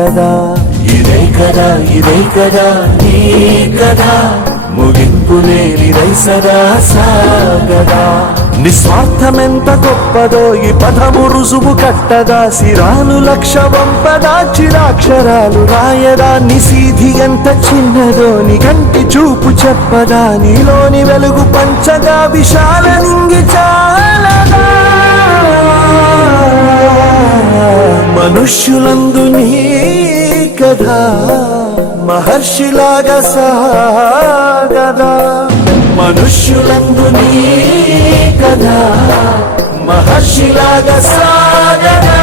కదా ఇదే కదా నీ కదా ముగింపు లేనిదై సదా సాగదా నిస్వార్థమెంత గొప్పదో ఈ పదము రుజువు కట్టదా సిరాలు లక్ష వంపదా చిరాక్షరాలు రాయదా నిశీధి ఎంత చిన్నదో నీ కంటి చూపు చెప్పదా నీలోని వెలుగు పంచగా విశాల నింగి చాలదా మనుష్యులందు నీ కథ మహర్షిలాగా సాగదా మనుష్యులందు నీ కథ మహర్షిలాగా సాగదా